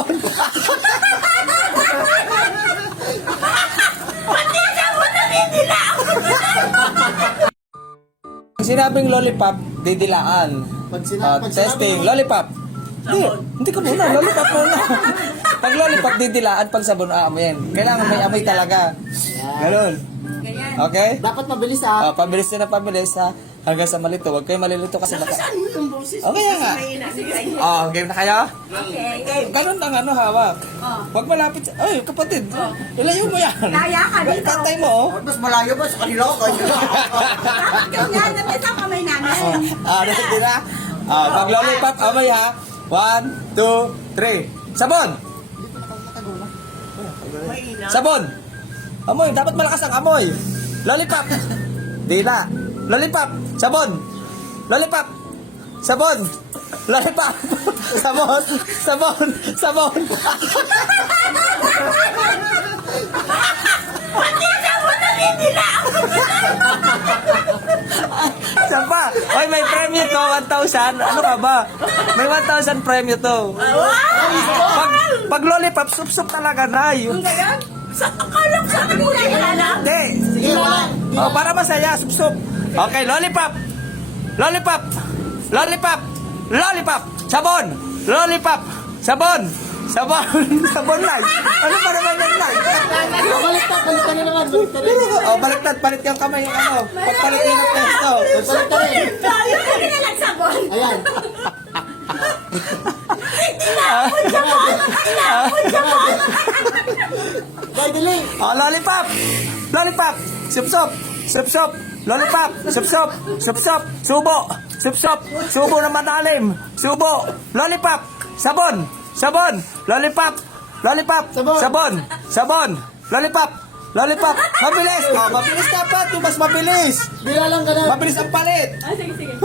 sabon. Pati sabon na didilaan. Sinabing lollipop, didilaan. Pag sinabi Testing, lollipop. Hindi ka muna, lollipop muna. Pag lollipop, didilaan, pag sabon, aamoyin. Kailangan may amoy talaga. Ganun. Ganyan. Okay? Dapat mabilis ha. Pabilis na pabilis ha. Hanggang sa malito. Huwag kayo malilito kasi Saan mo yung boses? Okay nga. Game na kayo? Okay. Ganun lang hawak. Huwag malapit sa... Ay, kapatid. Ilayo mo yan. Kaya ka dito. Tatay mo, Mas malayo ba sa kanila ko? Ganyan, napit ang kamay namin. Dito na. Pag lollipop, amoy ha. 1, 2, 3. Sabon! Sabon! Amoy, dapat malakas ang amoy. Lollipop! Dila. Lollipop! Sabon! Lollipop! Sabon! Lollipop! Sabon! Sabon! Sabon! Pati sabon na didilaan. Saan pa? Oy, may premyo to, 1,000. Ano ka ba? May 1,000 premyo to. Pag lollipop, sup-sup talaga, Nay. Ngayon, akala ko sa kanila lang. Hindi. Sige lang. Para masaya, sup-sup. Okay, lollipop. Lollipop. Lollipop. Lollipop. Sabon. Lollipop. Sabon. Sabon. Sabon, Nay. Ano ba naman yung Nay? Baliktad na naman. Baliktad na. Baliktad. Palit yung kamay. Pagpalit yung testo. Baliktad rin. Tayo na lang sabon. Ayan. Bay, dali. Lollipop. Lollipop. Sup-sup. Sup-sup. Lollipop. Sup-sup. Sup-sup. Subo. Sup-sup. Subo na madalim. Subo. Lollipop. Sabon. Sabon. Lollipop. Lollipop. Sabon. Sabon. Lollipop. Lollipop. Mabilis. Mabilis dapat. Yung mas mabilis. Bila lang ka na. Mabilis ang palit. Sige, sige.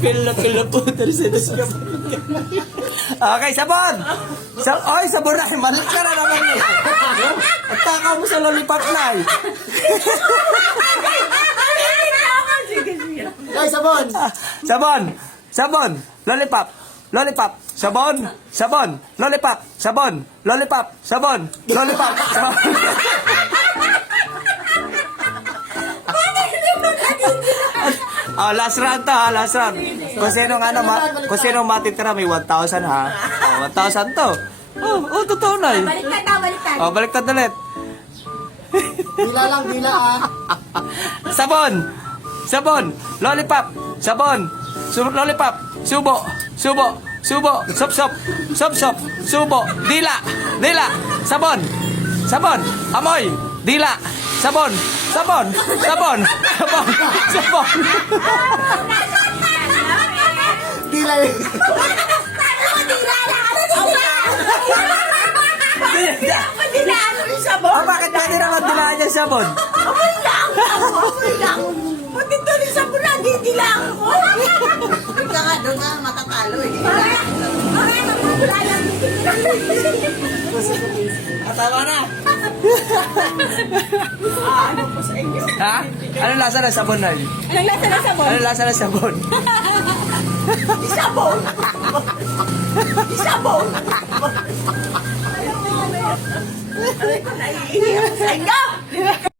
Kila po. Okay, sabon. Oy, sabon na. Malik ka na naman. At takaw mo sa lollipop na. Sige, sige. Bay, sabon. Sabon. Sabon. Lollipop. Lollipop. Sabon. Sabon. Lollipop. Sabon. Lollipop. Sabon. Lollipop. Sabon. Last round to ha, last round. Kung sino matitira may 1,000 ha. 1,000 to. Totoo na eh. Baliktad na, baliktad. Baliktad ulit. Bila lang, bila ha. Sabon. Sabon. Lollipop. Sabon. Lollipop. Subo. Subo. Subo. Sop-sop. Sop-sop. Subo. Dila. Dila. Sabon. Sabon. Amoy. Dila. Sabon. Sabon. Sabon. Sabon. Sabon. Bila eh. Dilaan mo yung sabon. Bakit pwede naman dilaan yung sabon? Amoy lang. Amoy lang. Pati ito rin sabon na, didilaan mo. Ika nga, doon nga matatalo eh. Okay, mapapula lang. Tama na. Ano po sa inyo? Ha? Anong lasa ng sabon na? Anong lasa ng sabon? Anong lasa ng sabon? Isabon! Isabon! Alam ko, naiiyak sa inyo!